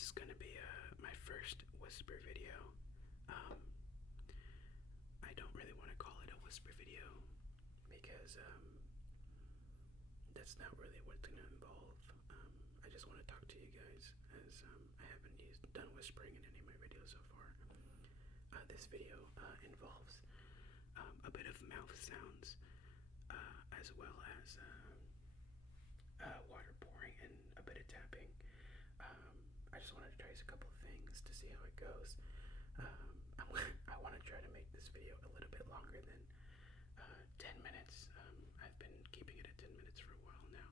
This is gonna be my first whisper video. I don't really want to call it a whisper video because that's not really what it's gonna involve. I just want to talk to you guys as I haven't done whispering in any of my videos so far. This video involves a bit of mouth sounds as well as water pouring and a bit of tapping. I just wanted to try a couple of things to see how it goes. I want to try to make this video a little bit longer than 10 minutes. I've been keeping it at 10 minutes for a while now,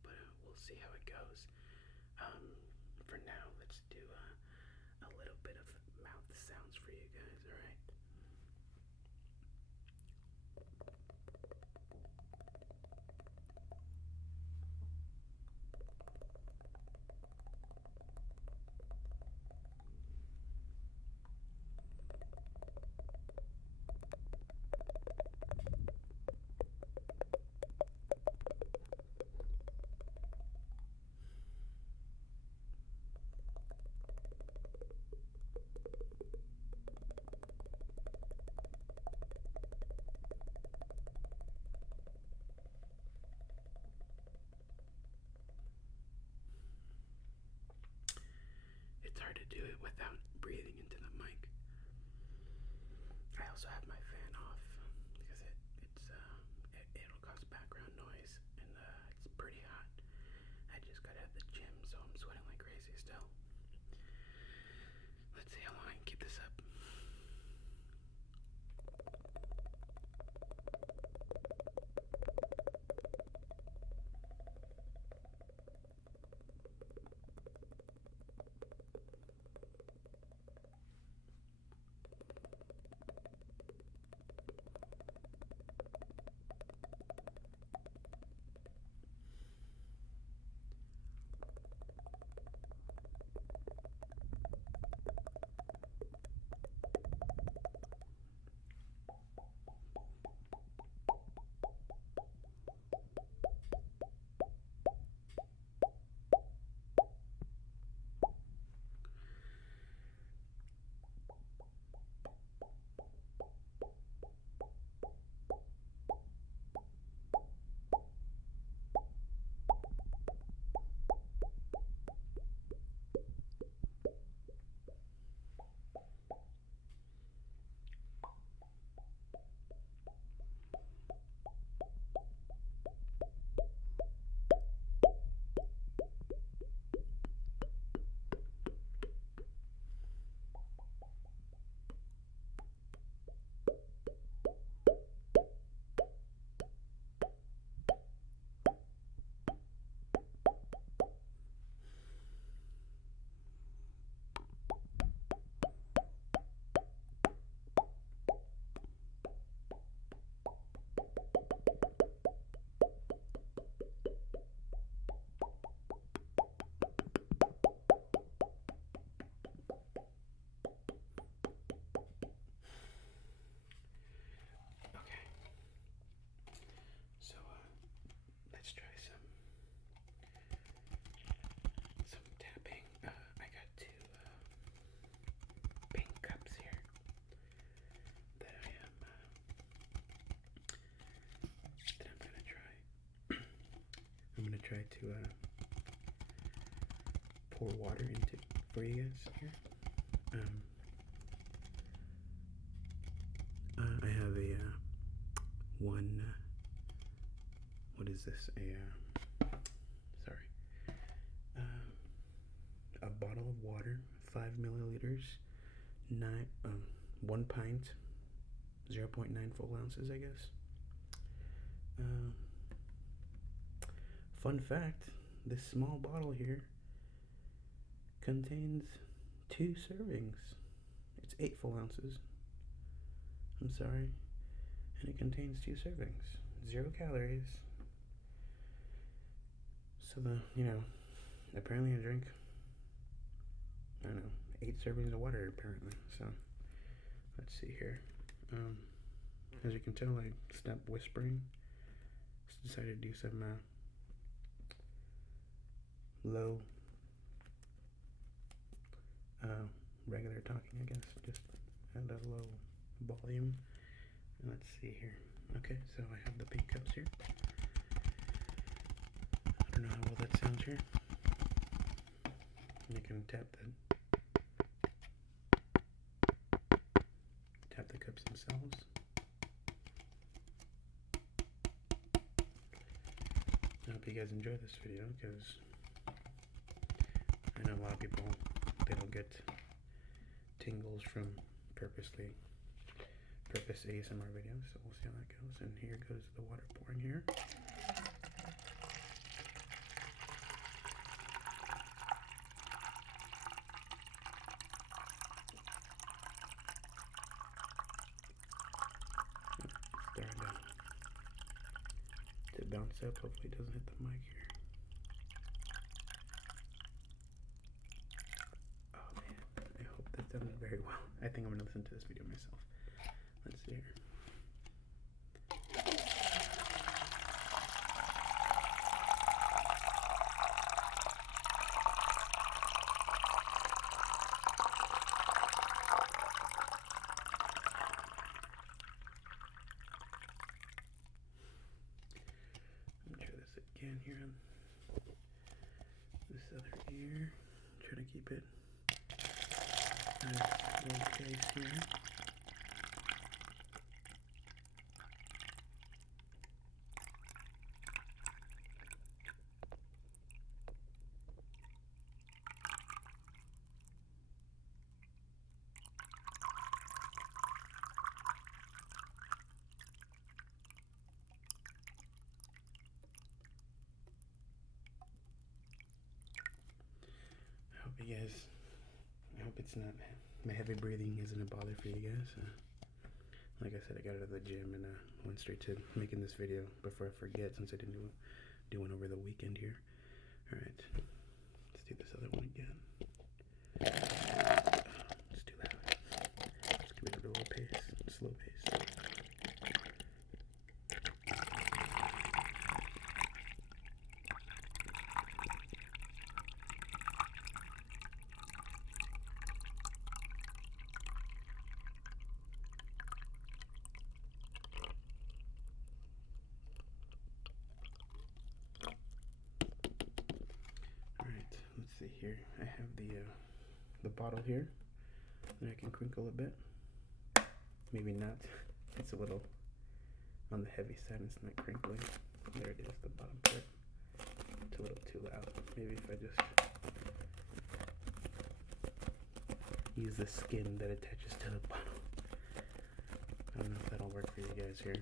but we'll see how it goes. For now, let's do a little bit of mouth sounds for you guys, alright? It's hard to do it without breathing into the mic. I also have my fan off because it'll cause background noise, and it's pretty hot. I just got out of the gym, so I'm sweating like crazy still. Let's see how long I can keep this up. Let's try some tapping. I got two pink cups here that I'm gonna try. I'm gonna try to pour water into for you guys here. I have a what is this? A bottle of water, 5 milliliters, 1 pint, 0.9 full ounces, I guess. Fun fact, this small bottle here contains 2 servings. It's 8 full ounces. I'm sorry. And it contains 2 servings. 0 calories. So apparently I drink, I don't know, 8 servings of water apparently. So, let's see here. As you can tell, I stopped whispering. Just decided to do some low regular talking, I guess, just at a low volume. And let's see here. Okay, so I have the pink cups here. I don't know how well that sounds here. You can tap the cups themselves. I hope you guys enjoy this video, because I know a lot of people, they don't get tingles from purpose ASMR videos, so we'll see how that goes. And here goes the water pouring here. Starting to bounce up. Hopefully it doesn't hit the mic here. Oh man, I hope that done very well. I think I'm gonna listen to this video myself. Let's see here. Again here on this other ear, try to keep it okay here. I hope it's not, my heavy breathing isn't a bother for you guys. Like I said, I got out of the gym and went straight to making this video before I forget, since I didn't do one over the weekend here. Alright, let's do this other one again. It's too loud. Just give it a little pace, slow pace. See here, I have the bottle here that I can crinkle a bit. Maybe not. It's a little on the heavy side. It's not crinkling. There it is, the bottom part. It's a little too loud. Maybe if I just use the skin that attaches to the bottle. I don't know if that'll work for you guys here.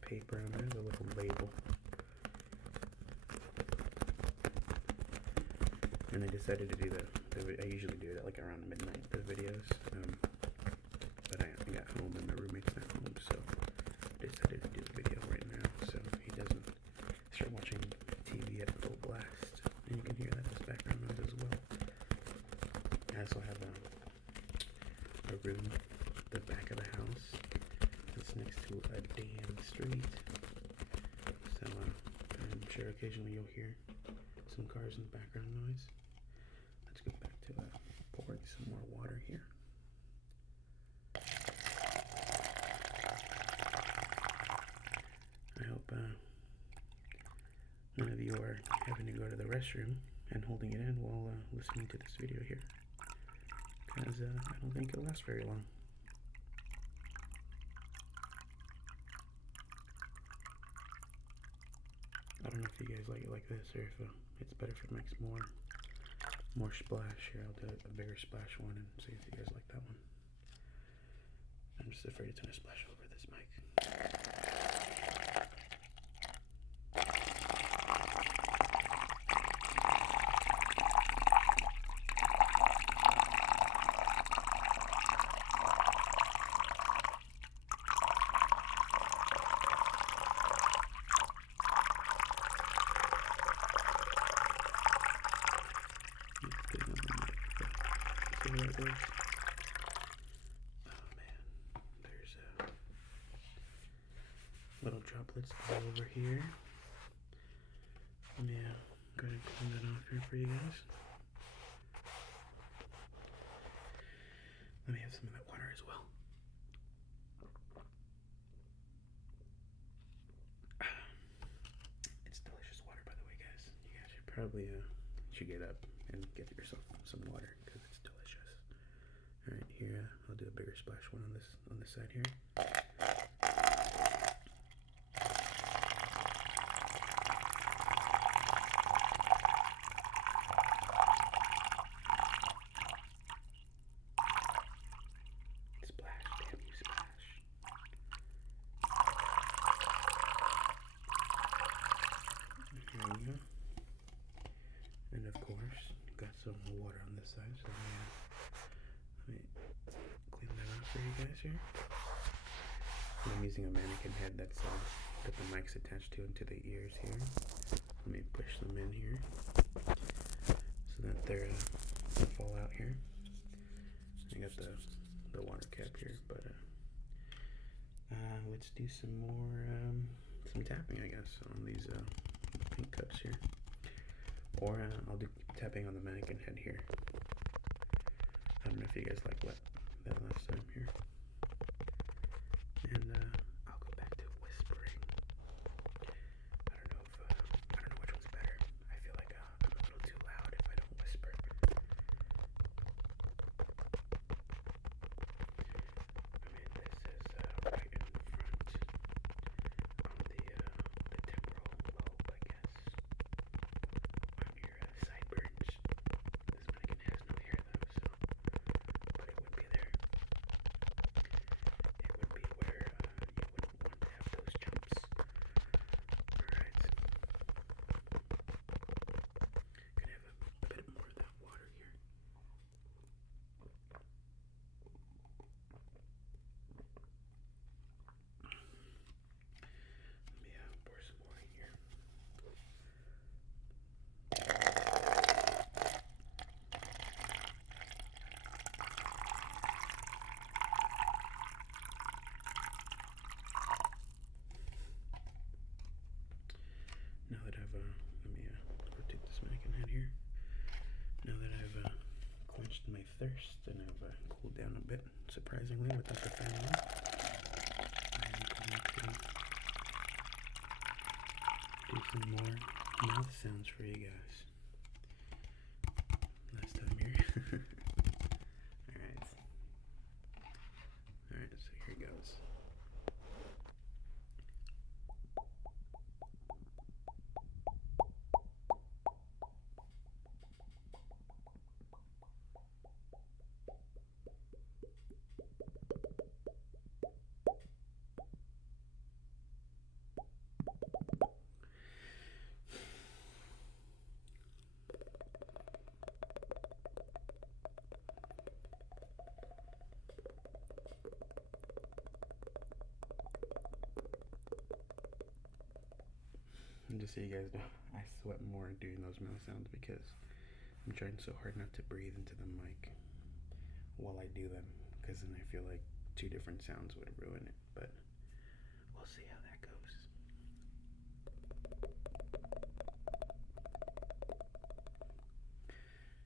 Paper on there, the little label. And I decided to do I usually do it like around midnight, the videos. But I got home and my roommate's not home, so I decided to do the video right now so he doesn't start watching TV at full blast. And you can hear that as background noise as well. I also have a room, the back of the house. It's next to a damn street, so I'm sure occasionally you'll hear some cars in the background noise. Let's go back to pouring some more water here. I hope none of you are having to go to the restroom and holding it in while listening to this video here, because I don't think it'll last very long. I don't know if you guys like it like this, or if it's better if it makes more splash. Here, I'll do a bigger splash one and see if you guys like that one. I'm just afraid it's going to splash over this mic. see how that goes. Oh man, there's little droplets all over here. Yeah, go ahead and clean that off here for you guys. Let me have some of that water as well. It's delicious water, by the way, guys. You guys should probably should get up and get yourself some water because it's delicious. All right, here I'll do a bigger splash one on this side here. Splash, damn you, splash. Here we go. And of course, got some water on this side, so let me clean that off for you guys here. And I'm using a mannequin head that's got the mics attached to into the ears here. Let me push them in here so that they're don't fall out here. I got the water cap here, but let's do some more some tapping, I guess, on these pink cups here. Or I'll do tapping on the mannequin head here. I don't know if you guys like that last time here. And I'll go back to whispering. I don't know which one's better. I feel like I'm a little too loud if I don't whisper. I mean, this is right in front on the temporal lobe, I guess. On your sideburns. This mannequin has no hair though, so but it would be there. It would be where you wouldn't want to have those jumps. Alright. Gonna have a bit more of that water here. Let me pour some more in here. Now that I've, let me rotate this mannequin head here. Now that I've quenched my thirst and I've cooled down a bit, surprisingly, without the fan on, I'm going to do some more mouth sounds for you guys. Last time here. Alright. Alright, so here goes. And just so you guys know, I sweat more doing those mouth sounds because I'm trying so hard not to breathe into the mic while I do them, because then I feel like two different sounds would ruin it, but we'll see how that goes.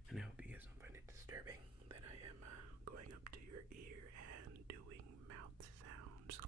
And I hope you guys don't find it disturbing that I am going up to your ear and doing mouth sounds.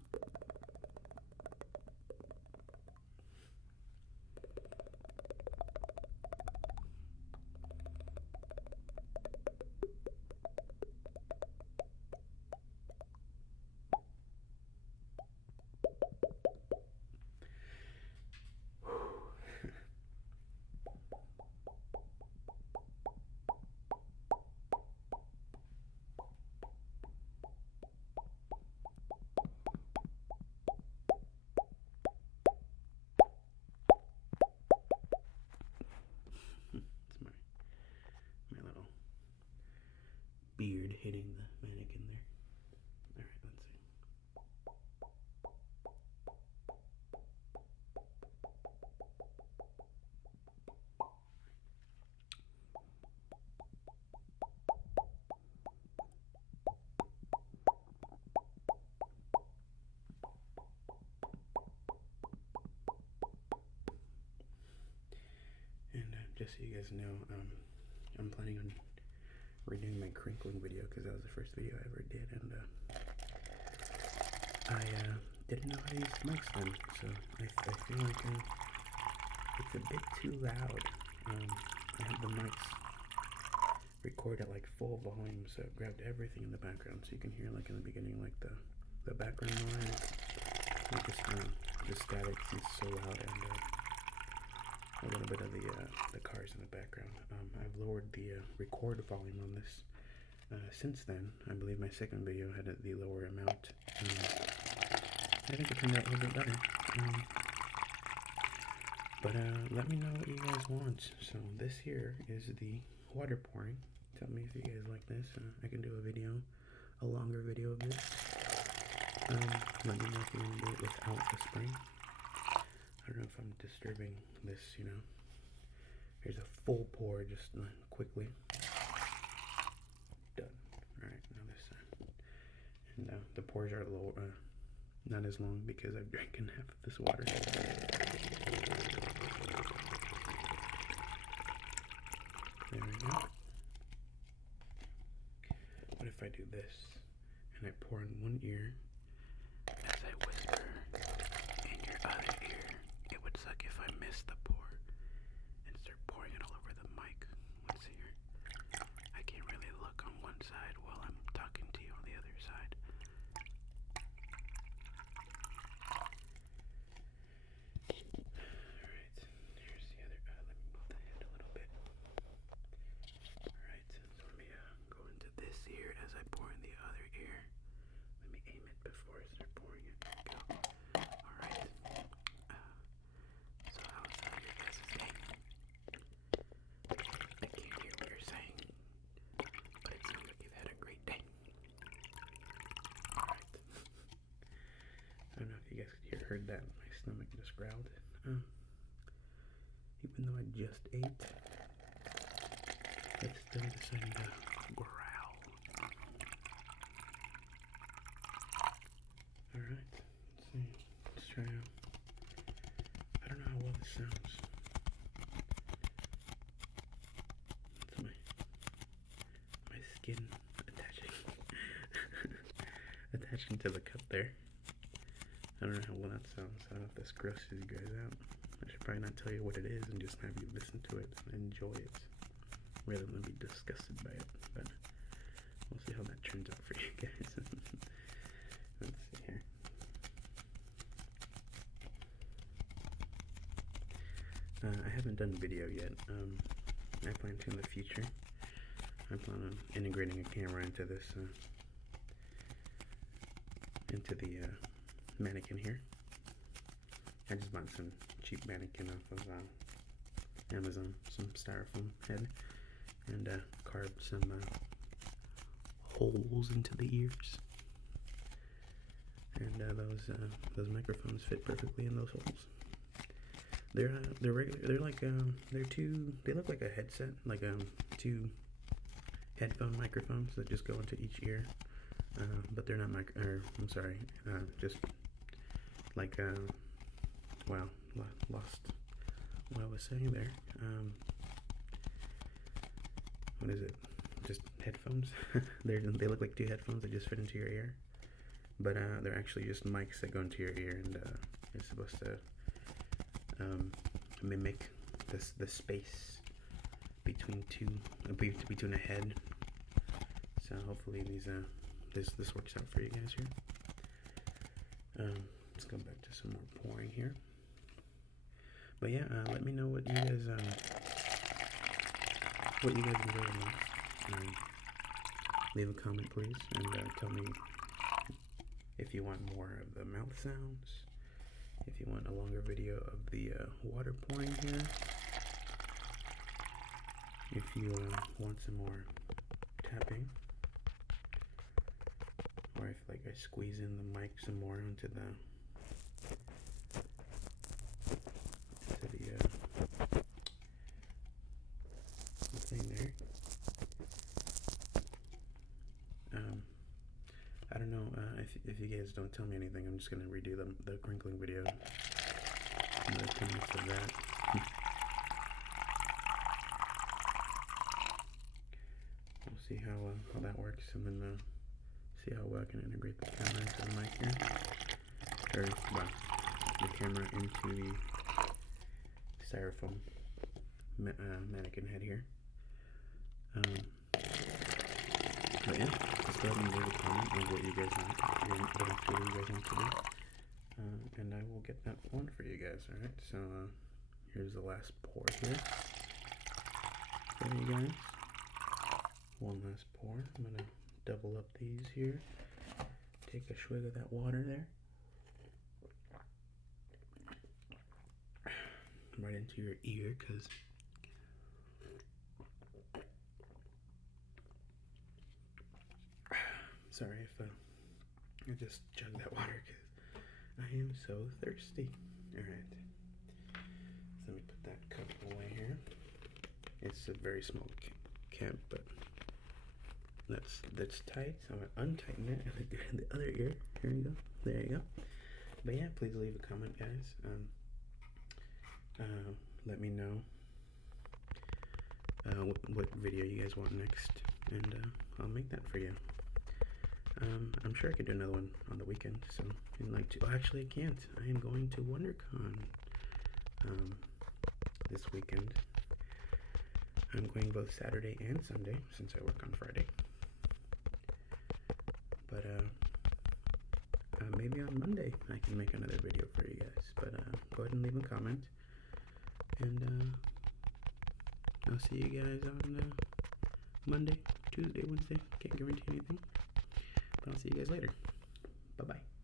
just so you guys know, I'm planning on redoing my crinkling video because that was the first video I ever did, and I didn't know how to use the mics then, so I feel like it's a bit too loud. I have the mics record at like full volume, so it grabbed everything in the background, so you can hear like in the beginning like the background noise, like the static is so loud, and a little bit of the cars in the background. I've lowered the record volume on this since then. I believe my second video had the lower amount. I think it turned out a little bit better. But let me know what you guys want. So this here is the water pouring. Tell me if you guys like this. I can do a longer video of this. Let me know if you want to do it without the spring. I don't know if I'm disturbing this, you know. Here's a full pour, just quickly. Done. Alright, now this side. And the pours are low, not as long because I've drank half of this water. There we go. What if I do this and I pour in one ear as I whisper in your other ear? It would suck if I missed the pour and start pouring it all over the mic. Let's see here. I can't really look on one side while I'm talking to you on the other side. Alright, here's the other. Let me move the head a little bit. Alright, so let me go into this ear as I pour in the other ear. Let me aim it before I start pouring it. Go. Alright. So how's your guys' day? I can't hear what you're saying, but it sounds like you've had a great day. Alright. I don't know if you guys heard that. My stomach just growled. Even though I just ate, I still decided to growl. Alright, let's see. Let's try out. I don't know how well this sounds. It's my skin attaching to the cup there. I don't know how well that sounds. I don't know if this grosses you guys out. I should probably not tell you what it is and just have you listen to it and enjoy it rather than be disgusted by it. But we'll see how that turns out for you guys. Let's see here. I haven't done video yet. I plan to in the future. I plan on integrating a camera into this, into the Mannequin here. I just bought some cheap Mannequin off of Amazon, some styrofoam head, and carved some holes into the ears. And those microphones fit perfectly in those holes. They're regular. They're like they look like a headset, like two headphone microphones that just go into each ear. But they're not I'm sorry, just like wow, lost what I was saying there. What is it? Just headphones. They look like two headphones that just fit into your ear, but they're actually just mics that go into your ear, and it's supposed to mimic the space between between a head. So hopefully this works out for you guys here. Let's go back to some more pouring here. But yeah, let me know what you guys enjoy the most. Leave a comment, please, and tell me if you want more of the mouth sounds, if you want a longer video of the water pouring here, if you want some more tapping, or if like I squeeze in the mic some more onto the thing there. I don't know if you guys don't tell me anything, I'm just gonna redo the crinkling video. Another 10 minutes of that. how that works, and then see how well I can integrate the camera into the mic here, or well, the camera into the styrofoam mannequin head here. But yeah, just go ahead and leave a comment of what you guys want, what activity you guys want to do, and I will get that one for you guys. All right, so here's the last pour here for you guys. One last pour. I'm gonna double up these here. Take a swig of that water there. Right into your ear, cause sorry if I just chugged that water, cause I am so thirsty. All right. So let me put that cup away here. It's a very small cap, but that's tight. So I'm gonna untighten it and get in the other ear. Here you go. There you go. But yeah, please leave a comment, guys. Let me know what video you guys want next, and I'll make that for you. I'm sure I could do another one on the weekend. So if you'd like to, oh, actually I can't. I am going to WonderCon this weekend. I'm going both Saturday and Sunday since I work on Friday. But maybe on Monday I can make another video for you guys. But go ahead and leave a comment, and I'll see you guys on Monday, Tuesday, Wednesday. Can't guarantee anything, but I'll see you guys later. Bye bye.